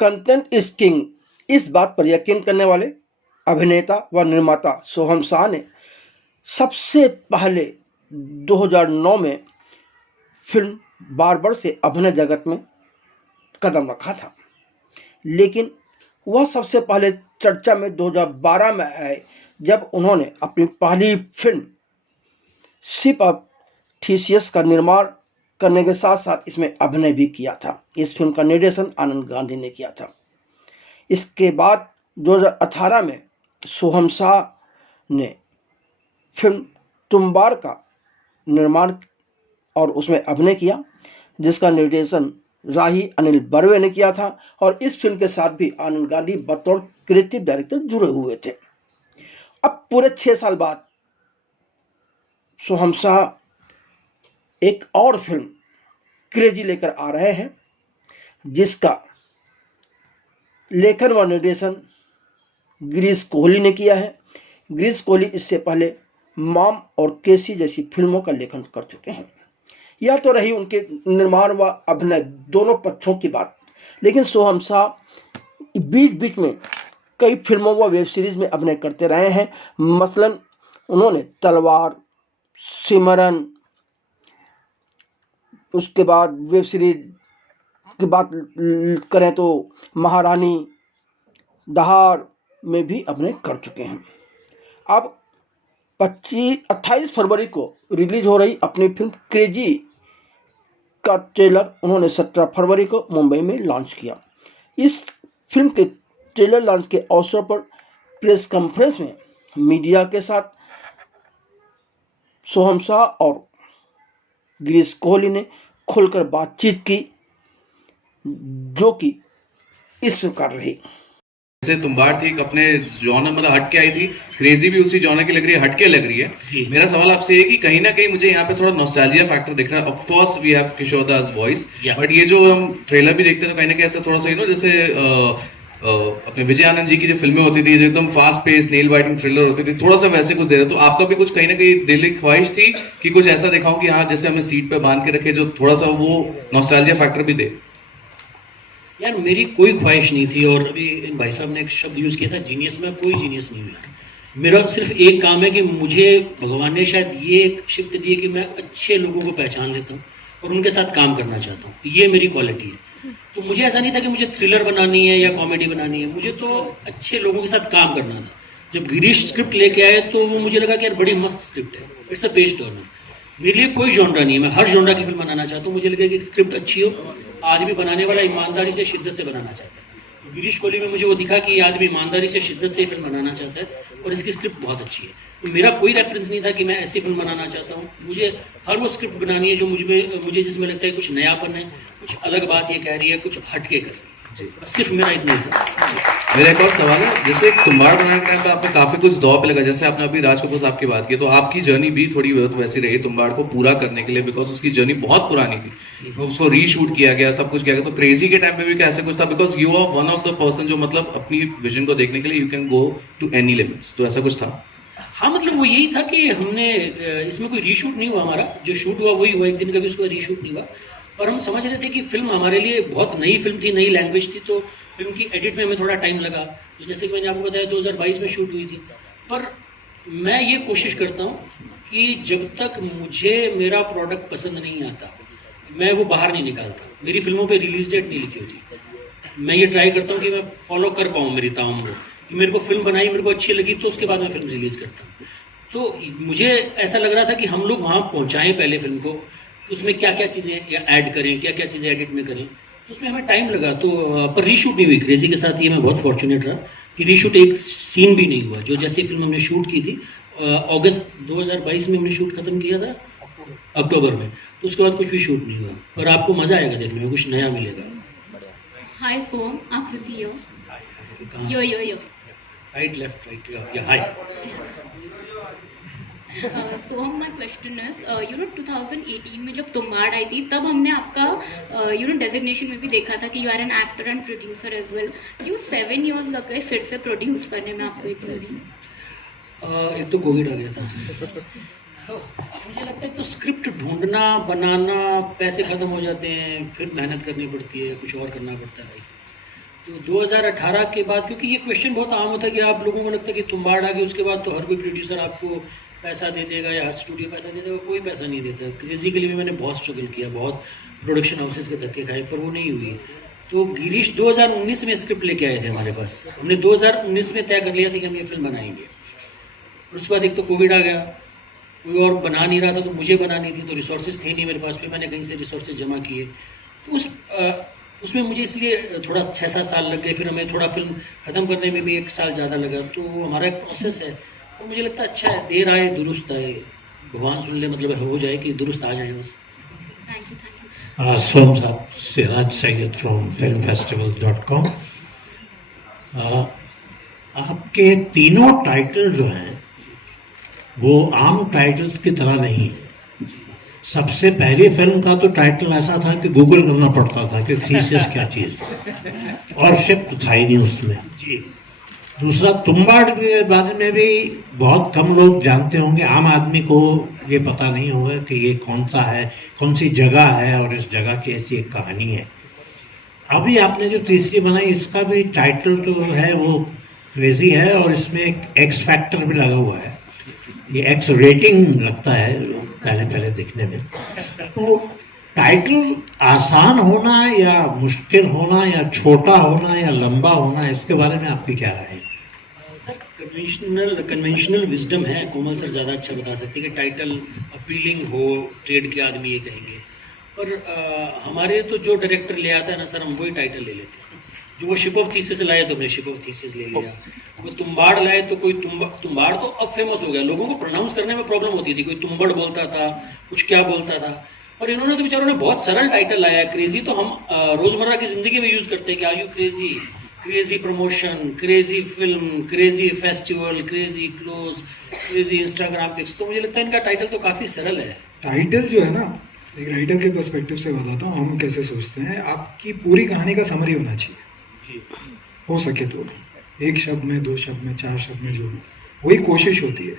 Content is king, इस बात पर यकीन करने वाले अभिनेता व निर्माता सोहम शाह ने सबसे पहले 2009 में फिल्म बार्बर से अभिनय जगत में कदम रखा था, लेकिन वह सबसे पहले चर्चा में 2012 में आए जब उन्होंने अपनी पहली फिल्म शिप ऑफ थीसियस का निर्माण करने के साथ साथ इसमें अभिनय भी किया था। इस फिल्म का निर्देशन आनंद गांधी ने किया था। इसके बाद 2018 में सोहम शाह ने फिल्म तुम्बाड़ का निर्माण और उसमें अभिनय किया, जिसका निर्देशन राही अनिल बर्वे ने किया था और इस फिल्म के साथ भी आनंद गांधी बतौर क्रिएटिव डायरेक्टर जुड़े हुए थे। अब पूरे 6 साल बाद सोहम शाह एक और फिल्म क्रेजी लेकर आ रहे हैं, जिसका लेखन व निर्देशन गिरीश कोहली ने किया है। गिरीश कोहली इससे पहले मॉम और केसी जैसी फिल्मों का लेखन कर चुके हैं। यह तो रही उनके निर्माण व अभिनय दोनों पक्षों की बात, लेकिन सोहम शाह बीच बीच में कई फिल्मों व वेब सीरीज में अभिनय करते रहे हैं। मसलन उन्होंने तलवार, सिमरन, उसके बाद वेब सीरीज की बात करें तो महारानी, दहाड़ में भी अभिनय कर चुके हैं। अब 28 फरवरी को रिलीज हो रही अपनी फिल्म क्रेजी का ट्रेलर उन्होंने 17 फरवरी को मुंबई में लॉन्च किया। इस फिल्म के ट्रेलर लॉन्च के अवसर पर प्रेस कॉन्फ्रेंस में मीडिया के साथ सोहम शाह और गिरीश कोहली ने खुलकर बातचीत की, जो कि इस प्रकार रही। जैसे तुम्बाड़ थी अपने जॉनर मतलब हट के आई थी, क्रेजी भी उसी जॉनर की लग रही है, हट के लग रही है। मेरा सवाल आपसे ये है कि कहीं ना कहीं मुझे यहाँ पे थोड़ा नॉस्टैल्जिया फैक्टर दिख रहा है। Of course we have Kishore Das voice, but ये जो हम ट्रेलर भी देखते हैं तो कहीं ना कहीं ऐसा थोड़ा सा जैसे अपने विजय आनंद जी की जो फिल्में होती थी एकदम fast pace nail biting thriller होती थी, थोड़ा सा वैसे कुछ दे रहा। तो आपका भी कुछ कहीं ना कहीं दिली ख्वाहिश थी कि कुछ ऐसा दिखाऊं कि हाँ जैसे हमें सीट पे बांध के रखे, जो थोड़ा सा वो नॉस्टैल्जिया फैक्टर भी दे? यार मेरी कोई ख्वाहिश नहीं थी, और अभी भाई साहब ने एक शब्द यूज़ किया था जीनियस, में कोई जीनियस नहीं हूँ यार। मेरा सिर्फ एक काम है कि मुझे भगवान ने शायद ये एक शिफ्ट दी है कि मैं अच्छे लोगों को पहचान लेता हूँ और उनके साथ काम करना चाहता हूँ। ये मेरी क्वालिटी है। तो मुझे ऐसा नहीं था कि मुझे थ्रिलर बनानी है या कॉमेडी बनानी है, मुझे तो अच्छे लोगों के साथ काम करना था। जब गिरीश स्क्रिप्ट लेके आए तो वो मुझे लगा कि यार बड़ी मस्त स्क्रिप्ट है, इट्स अ पेज टर्नर। मेरे लिए कोई जॉनरा नहीं है, मैं हर जॉनरा की फिल्म बनाना चाहता हूँ। मुझे लगा कि स्क्रिप्ट अच्छी हो, आदमी बनाने वाला ईमानदारी से शिद्दत से बनाना चाहता है। गिरीश कोहली में मुझे वो दिखा कि ये आदमी ईमानदारी से शिद्दत से फिल्म बनाना चाहता है और इसकी स्क्रिप्ट बहुत अच्छी है। तो मेरा कोई रेफरेंस नहीं था कि मैं ऐसी फिल्म बनाना चाहता हूँ। मुझे हर वो स्क्रिप्ट बनानी है जो मुझे जिसमें लगता है कुछ नयापन है, कुछ अलग बात ये कह रही है, कुछ हटके कर रही है। सिर्फ मेरा इतना ही था। मेरा एक और सवाल है, जैसे तुम्बाड़ बनाने के टाइम पे आपने काफी कुछ दौर पे लगा, जैसे आपने अभी राज कपूर साहब की बात की, तो आपकी जर्नी भी थोड़ी बहुत वैसी रही तुम्बाड़ को पूरा करने के लिए, बिकॉज उसकी जर्नी बहुत पुरानी थी, उसको रीशूट किया गया, सब कुछ किया गया। तो क्रेजी के टाइम पे भी क्या ऐसे कुछ था? Because you are one of the person जो मतलब अपनी विजन को देखने के लिए you can go to any limits, तो ऐसा कुछ था? हाँ, मतलब वो यही था कि हमने इसमें कोई रीशूट नहीं हुआ, हमारा जो शूट हुआ वही हुआ, एक दिन का भी उसका रीशूट नहीं हुआ। और हम समझ रहे थे कि फिल्म हमारे लिए बहुत नई फिल्म थी, नई लैंग्वेज थी, तो फिल्म की एडिट में हमें थोड़ा टाइम लगा। तो जैसे कि मैंने आपको बताया 2022 में शूट हुई थी। पर मैं ये कोशिश करता हूँ कि जब तक मुझे मेरा प्रोडक्ट पसंद नहीं आता मैं वो बाहर नहीं निकालता। मेरी फिल्मों पे रिलीज डेट नहीं लिखी होती। मैं ये ट्राई करता हूँ कि मैं फॉलो कर पाऊँ मेरी ताउम्र कि मेरे को फिल्म बनाई, मेरे को अच्छी लगी तो उसके बाद मैं फिल्म रिलीज़ करता हूँ। तो मुझे ऐसा लग रहा था कि हम लोग वहाँ पहुँचाएँ पहले फिल्म को, उसमें क्या क्या चीज़ें ऐड करें, क्या क्या चीज़ें एडिट में करें, तो उसमें हमें टाइम लगा। तो पर रीशूट नहीं हुई क्रेजी के साथ। ये मैं बहुत फॉर्चुनेट रहा कि रीशूट एक सीन भी नहीं हुआ। जो जैसी फिल्म हमने शूट की थी अगस्त 2022 में हमने शूट खत्म किया था, अक्टूबर में, तो उसके बाद कुछ भी शूट नहीं हुआ। पर आपको मज़ा आएगा देखने में, कुछ नया मिलेगा। हाय सोम, आकृति यो यो यो राइट लेफ्ट राइट या हाय। So my question is, 2018 में जब तुम्बाड़ आई थी तब हमने आपका डेजिग्नेशन में भी देखा था कि you are an actor and producer as well. क्यों 7 years लग गए फिर से प्रोड्यूस करने में आपको एक फिल्म? एक तो कोविड आ गया था। मुझे लगता है तो स्क्रिप्ट ढूंढना, बनाना, पैसे खत्म हो जाते हैं, फिर मेहनत करनी पड़ती है, कुछ और करना पड़ता है लाइफ में। तो 2018 के बाद, क्योंकि ये क्वेश्चन बहुत आम होता है कि आप लोगों को लगता है कि तुम्बाड़ आ गई उसके बाद तो हर कोई प्रोड्यूसर आपको पैसा दे देगा या हर स्टूडियो पैसा दे देगा, कोई पैसा नहीं देता। क्रेजी के लिए भी मैंने बहुत स्ट्रगल किया, बहुत प्रोडक्शन हाउसेस के धक्के खाए, पर वो नहीं हुई। तो गिरीश 2019 में स्क्रिप्ट लेके आए थे हमारे पास, हमने 2019 में तय कर लिया था कि हम ये फिल्म बनाएंगे। और उसके बाद एक तो कोविड आ गया, कोई और बना नहीं रहा था तो मुझे बनानी थी, तो रिसोर्सेज थे नहीं मेरे पास, फिर मैंने कहीं से रिसोर्सेज जमा किए। तो उसमें मुझे इसलिए थोड़ा 6-7 साल लग गए, फिर हमें थोड़ा फिल्म ख़त्म करने में भी 1 साल ज़्यादा लगा। तो हमारा एक प्रोसेस है, तो मुझे लगता है अच्छा है, देर आए दुरुस्त आए, भगवान सुन ले, मतलब हो जाए कि दुरुस्त आ जाए बस। Thank you. सोम साहब, सिराज सैयद फ्रॉम filmfestivals.com। आपके तीनों टाइटल जो हैं वो आम टाइटल्स की तरह नहीं है। सबसे पहली फिल्म का तो टाइटल ऐसा था कि गूगल करना पड़ता था कि थीसिस क्या चीज़, और शिफ्ट था ही नहीं उसमें। जी। दूसरा, तुम्बाड़ के बारे में भी बहुत कम लोग जानते होंगे, आम आदमी को ये पता नहीं होगा कि ये कौन सा है, कौन सी जगह है और इस जगह की ऐसी एक कहानी है। अभी आपने जो तीसरी बनाई, इसका भी टाइटल जो है वो क्रेजी है और इसमें एक एक्स फैक्टर भी लगा हुआ है। ये एक्स रेटिंग लगता है पहले दिखने में। तो टाइटल आसान होना या मुश्किल होना या छोटा होना या लंबा होना, इसके बारे में आपकी क्या राय है? सर, कन्वेंशनल विजडम है, कोमल सर ज़्यादा अच्छा बता सकते हैं कि टाइटल अपीलिंग हो, ट्रेड के आदमी ये कहेंगे। पर हमारे तो जो डायरेक्टर ले आता है ना सर, हम वही टाइटल ले लेते हैं। जो वो शिप ऑफ थीसिस लाए तो हमने शिप ऑफ थीसिस ले लिया, वो तुम्बाड़ लाए तो कोई तुम्बाड़ तो अब फेमस हो गया, लोगों को प्रोनाउंस करने में प्रॉब्लम होती थी, कोई तुम्बड़ बोलता था, कुछ क्या बोलता था। और इन्होंने तो बेचारों ने बहुत सरल टाइटल लाया है। क्रेजी तो हम रोजमर्रा की जिंदगी में यूज करते हैं कि are you crazy, crazy promotion, crazy film, crazy festival, crazy clothes, crazy Instagram pics. तो मुझे लगता है इनका टाइटल तो काफी सरल है। टाइटल जो है ना, एक राइटर के पर्सपेक्टिव से बताता हूँ हम कैसे सोचते हैं। आपकी पूरी कहानी का समरी होना चाहिए जी। हो सके तो 1 शब्द में, 2 शब्द में, 4 शब्द में, जो भी, वही कोशिश होती है।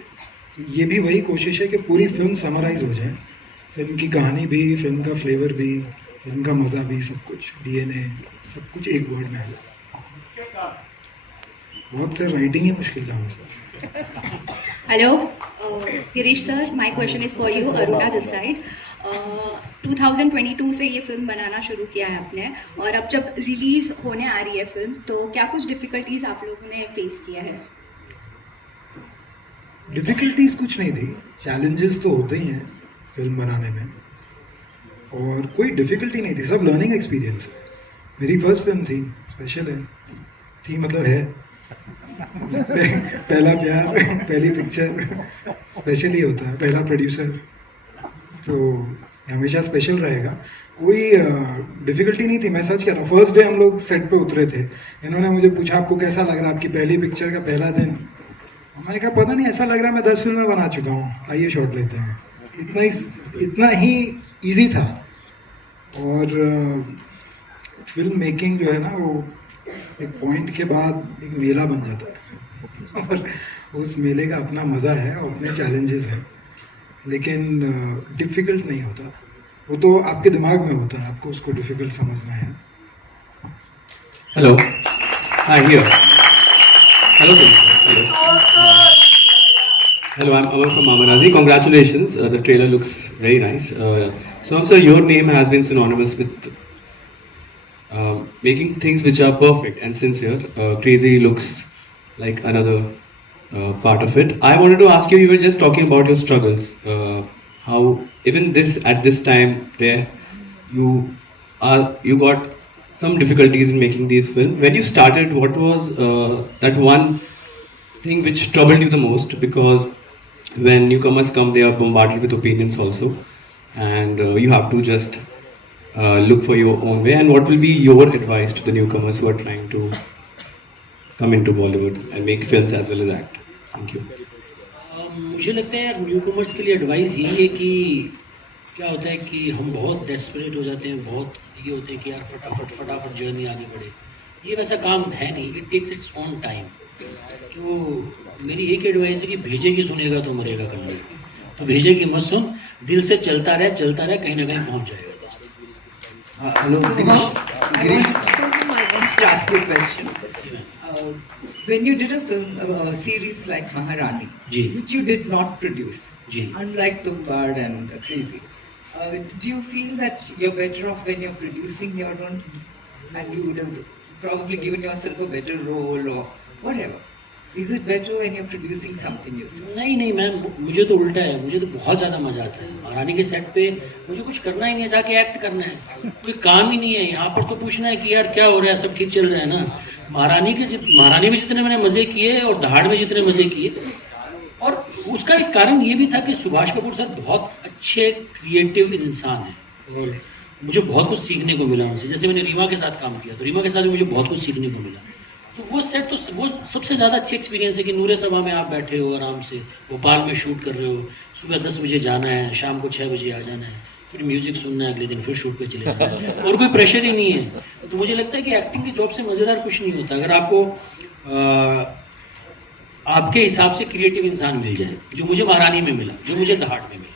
ये भी वही कोशिश है कि पूरी फिल्म समराइज हो जाए, फिल्म की कहानी भी, फिल्म का फ्लेवर भी, फिल्म का मज़ा भी, सब कुछ DNA सब कुछ एक वर्ड में आ जाए। बहुत से राइटिंग ही मुश्किल काम है sir. Hello, Girish sir, my question is for you, Aruna this side. 2022 से ये फिल्म बनाना शुरू किया है आपने, और अब जब रिलीज होने आ रही है फिल्म, तो क्या कुछ डिफिकल्टीज आप लोगों ने फेस किया है? डिफिकल्टीज कुछ नहीं थी, चैलेंजेस तो होते ही हैं फिल्म बनाने में, और कोई डिफिकल्टी नहीं थी, सब लर्निंग एक्सपीरियंस है। मेरी फर्स्ट फिल्म थी, स्पेशल है, थी मतलब है पहला प्यार, पहली पिक्चर, स्पेशल ही होता है, पहला प्रोड्यूसर, तो हमेशा स्पेशल रहेगा। कोई डिफिकल्टी नहीं थी, मैं सच कह रहा हूँ। फर्स्ट डे हम लोग सेट पे उतरे थे, इन्होंने मुझे पूछा आपको कैसा लग रहा है, आपकी पहली पिक्चर का पहला दिन। मैंने कहा पता नहीं, ऐसा लग रहा है मैं 10 फिल्में बना चुका हूँ, आइए शॉट लेते हैं। इतना ही ईजी था। और फिल्म मेकिंग जो है ना, वो एक पॉइंट के बाद एक मेला बन जाता है, और उस मेले का अपना मज़ा है और अपने चैलेंजेस हैं, लेकिन डिफ़िकल्ट नहीं होता। वो तो आपके दिमाग में होता है, आपको उसको डिफ़िकल्ट समझना है। Hello. Hi, here. Hello, sir. Hello. Hello, I'm Amar from Mamanazi. Congratulations. The trailer looks very nice. So, sir, your name has been synonymous with making things which are perfect and sincere. Crazy looks like another part of it. I wanted to ask you, you were just talking about your struggles. How even at this time there, you got some difficulties in making these films. When you started, what was that one thing which troubled you the most? Because when newcomers come, they are bombarded with opinions also, and you have to just look for your own way. And what will be your advice to the newcomers who are trying to come into Bollywood and make films as well as act? Thank you. मुझे लगता है यार, newcomers के लिए advice यही है कि क्या होता है कि हम बहुत डेस्परेट हो जाते हैं, बहुत ये होते हैं कि यार फटाफट जर्नी आगे बढ़े। ये वैसा काम है नहीं, it takes its own time. तो मेरी एक एडवाइस है कि भेजेगी सुनेगा तो मरेगा कल। तो भेजेगी मत सुन, दिल से चलता रहे, कहीं ना कहीं पहुंच जाएगा दोस्त। Hello Girish, ask you a question. When you did a film, series like Maharani, जी which you did not produce, जी unlike Tumbad and Crazy, do you feel that you're better off when you're producing your own, and you would have probably given yourself a better role or whatever? Is it better when you're producing something yourself? नहीं नहीं ma'am, मुझे तो उल्टा है, मुझे तो बहुत ज़्यादा मजा आता है महारानी के सेट पे। मुझे कुछ करना ही नहीं है, जाके एक्ट करना है, कोई काम ही नहीं है। यहाँ पर तो पूछना है कि यार क्या हो रहा है, सब ठीक चल रहा है ना। महारानी में जितने मैंने मज़े किए और दहाड़ में जितने मज़े किए, और उसका एक कारण ये भी था कि सुभाष कपूर सर बहुत अच्छे क्रिएटिव इंसान हैं और मुझे बहुत कुछ सीखने को मिला उनसे। जैसे मैंने रीमा के साथ काम किया तो रीमा के साथ भी मुझे बहुत कुछ सीखने को मिला। तो वो सेट तो वो सबसे ज़्यादा अच्छी एक्सपीरियंस है कि नूरे सभा में आप बैठे हो आराम से, भोपाल में शूट कर रहे हो, सुबह 10 बजे जाना है, शाम को 6 बजे आ जाना है, फिर म्यूजिक सुनना है, अगले दिन फिर शूट पे चले जाना है और कोई प्रेशर ही नहीं है। तो मुझे लगता है कि एक्टिंग की जॉब से मज़ेदार कुछ नहीं होता अगर आपको आपके हिसाब से क्रिएटिव इंसान मिल जाए, जो मुझे महारानी में मिला, जो मुझे दहाड़ में मिला।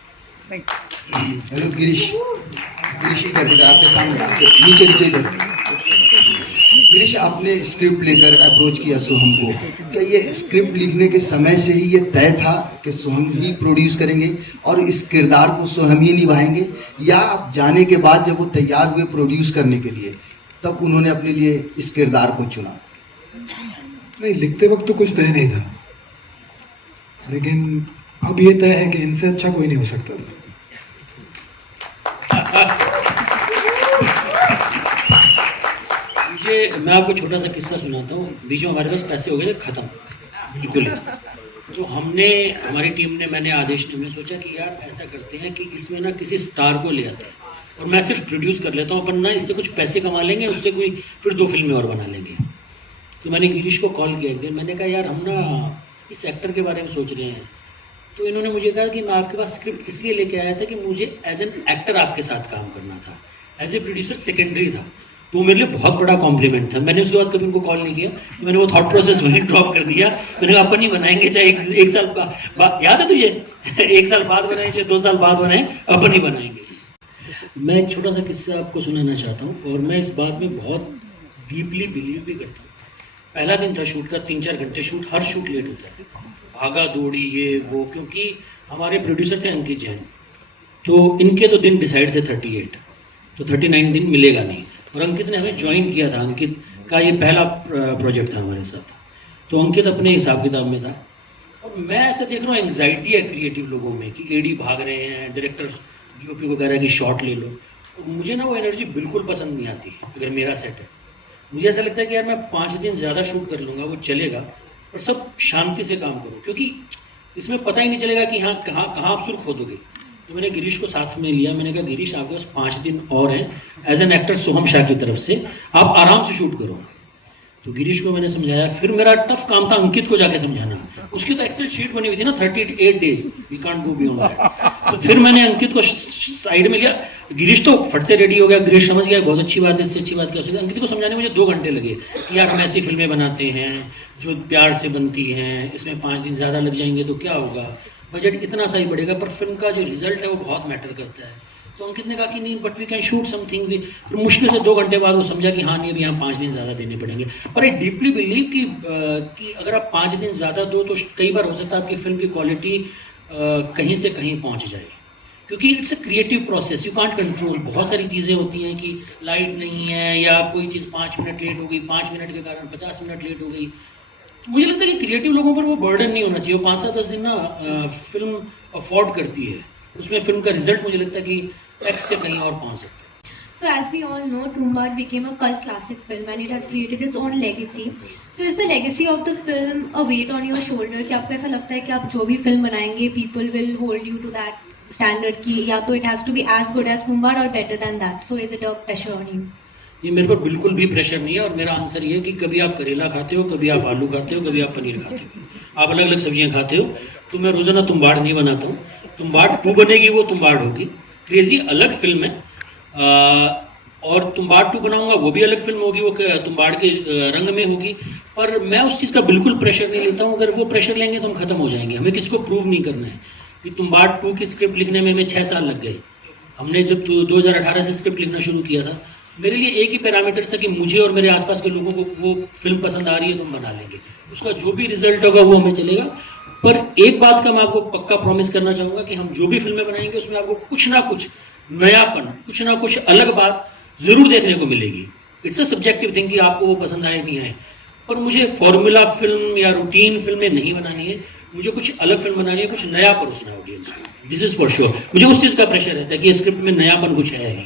हेलो गिरीश, गिरीश इधर आपके सामने, आपके नीचे नीचे इधर। गिरीश, आपने स्क्रिप्ट लेकर अप्रोच किया सोहम को, क्या ये स्क्रिप्ट लिखने के समय से ही ये तय था कि सोहम ही प्रोड्यूस करेंगे और इस किरदार को सोहम ही निभाएंगे, या आप जाने के बाद जब वो तैयार हुए प्रोड्यूस करने के लिए तब उन्होंने अपने लिए इस किरदार को चुना? नहीं, लिखते वक्त तो कुछ तय नहीं था, लेकिन अब ये तय है कि इनसे अच्छा कोई नहीं हो सकता था। मैं आपको छोटा सा किस्सा सुनाता हूँ। बीच में हमारे पास पैसे हो गए थे ख़त्म बिल्कुल ही, तो हमारी टीम ने, मैंने आदेश ने, सोचा कि यार ऐसा करते हैं कि इसमें ना किसी स्टार को ले आते हैं और मैं सिर्फ प्रोड्यूस कर लेता हूँ, अपन ना इससे कुछ पैसे कमा लेंगे, उससे कोई फिर 2 फिल्में और बना लेंगे। तो मैंने गिरीश को कॉल किया एक दिन, मैंने कहा यार हम ना इस एक्टर के बारे में सोच रहे हैं। तो इन्होंने मुझे कहा कि मैं आपके पास स्क्रिप्ट इसलिए लेके आया था कि मुझे एज एन एक्टर आपके साथ काम करना था, एज ए प्रोड्यूसर सेकेंडरी था। तो मेरे लिए बहुत बड़ा कॉम्प्लीमेंट था। मैंने उसके बाद कभी उनको कॉल नहीं किया, तो मैंने वो थॉट प्रोसेस वहीं ड्रॉप कर दिया। मैंने कहा अपन ही बनाएंगे, चाहे एक साल बाद, याद है तुझे 1 साल बाद बनाए, चाहे 2 साल बाद बनाए, अपन ही बनाएंगे। मैं एक छोटा सा किस्सा आपको सुनाना चाहता हूँ और मैं इस बात में बहुत डीपली बिलीव भी करता हूँ। पहला दिन था शूट का, 3-4 घंटे शूट, हर शूट लेट होता है, भागा दौड़ी ये वो, क्योंकि हमारे प्रोड्यूसर थे अंकित जैन, तो इनके तो दिन डिसाइड थे 38, तो 39 दिन मिलेगा नहीं। और अंकित ने हमें ज्वाइन किया था, अंकित का ये पहला प्रोजेक्ट था हमारे साथ, तो अंकित अपने हिसाब किताब में था। और मैं ऐसा देख रहा हूँ एंग्जाइटी है क्रिएटिव लोगों में कि एडी भाग रहे हैं, डायरेक्टर डीओपी को कह रहा है कि शॉट ले लो। और मुझे ना वो एनर्जी बिल्कुल पसंद नहीं आती अगर मेरा सेट है। मुझे ऐसा लगता है कि यार मैं 5 दिन ज़्यादा शूट कर लूँगा, वो चलेगा, और सब शांति से काम करो, क्योंकि इसमें पता ही नहीं चलेगा कि हाँ कहाँ आप सुर खोदोगे। तो मैंने गिरीश को साथ में लिया, मैंने कहा गिरीश आपके पास 5 दिन और हैं, एज एन एक्टर सोहम शाह की तरफ से आप आराम से शूट करो। तो गिरीश को मैंने समझाया, फिर मेरा टफ काम था अंकित को जाके समझाना। उसकी तो एक्सेल शीट बनी हुई थी ना, 38 days, we can't go beyond that. तो फिर मैंने अंकित को साइड में लिया, गिरीश तो फट से रेडी हो गया, गिरीश समझ गया बहुत अच्छी बात है, इससे अच्छी बात क्या हो सकती है। अंकित को समझाने में मुझे 2 घंटे लगे कि यार हम ऐसी फिल्में बनाते हैं जो प्यार से बनती हैं, इसमें 5 दिन ज़्यादा लग जाएंगे तो क्या होगा, बजट इतना सा ही बढ़ेगा, पर फिल्म का जो रिजल्ट है वो बहुत मैटर करता है। तो अंकित ने कहा कि नहीं, but we can shoot something. फिर मुश्किल से 2 घंटे बाद वो समझा कि हाँ नहीं, अभी यहाँ 5 दिन ज़्यादा देने पड़ेंगे। पर आई डीपली बिलीव कि अगर आप 5 दिन ज़्यादा दो तो कई बार हो सकता है आपकी फिल्म की क्वालिटी कहीं से कहीं पहुँच जाए, क्योंकि it's a creative process, you can't control. बहुत सारी चीज़ें होती हैं कि लाइट नहीं है या कोई चीज़ 5 मिनट लेट हो गई, 5 मिनट के कारण 50 मिनट लेट हो गई। तो मुझे लगता है कि क्रिएटिव लोगों पर वो बर्डन नहीं होना चाहिए। वो 5-7-10 दिन ना फिल्म अफोर्ड करती है, उसमें फिल्म का रिजल्ट मुझे लगता है कि X से कहीं और पहुंच सकता है। So as we all know, Tumbad became a cult classic film and it has created its own legacy. So is the legacy of the film a weight on your shoulder? कि आपको ऐसा लगता है कि आप जो भी फिल्म बनाएंगे, people will hold you to that standard कि या तो it has to be as good as Tumbad or better than that. So is it a pressure on you? ये मेरे पर बिल्कुल भी प्रेशर नहीं है, और मेरा आंसर ये है कि कभी आप करेला खाते हो, कभी आप आलू खाते हो, कभी आप पनीर खाते हो, आप अलग अलग सब्जियां खाते हो। तो मैं रोजाना तुम्बाड़ नहीं बनाता हूँ। तुम्बाड़ 2 बनेगी, वो तुम्बाड़ होगी। क्रेजी अलग फिल्म है और तुम्बाड़ 2 बनाऊंगा, वो भी अलग फिल्म होगी, वो तुम्बाड़ के रंग में होगी। पर मैं उस चीज़ का बिल्कुल प्रेशर नहीं लेता हूँ। अगर वो प्रेशर लेंगे तो हम खत्म हो जाएंगे। हमें किसी को प्रूव नहीं करना है कि तुम्बाड़ 2 की स्क्रिप्ट लिखने में हमें 6 साल लग गए। हमने जब 2018 से स्क्रिप्ट लिखना शुरू किया था मेरे लिए एक ही पैरामीटर था कि मुझे और मेरे आसपास के लोगों को वो फिल्म पसंद आ रही है तो हम बना लेंगे, उसका जो भी रिजल्ट होगा वो हमें चलेगा। पर एक बात का मैं आपको पक्का प्रॉमिस करना चाहूंगा कि हम जो भी फिल्में बनाएंगे उसमें आपको कुछ ना कुछ नयापन, कुछ ना कुछ अलग बात जरूर देखने को मिलेगी। इट्स अ सब्जेक्टिव थिंग कि आपको वो पसंद आए नहीं आए, पर मुझे फॉर्मूला फिल्म या रूटीन फिल्में नहीं बनानी है, मुझे कुछ अलग फिल्म बनानी है, कुछ नया परोसना है ऑडियंस को। This is for sure. मुझे उस चीज़ का प्रेशर रहता है कि स्क्रिप्ट में नयापन कुछ है नहीं।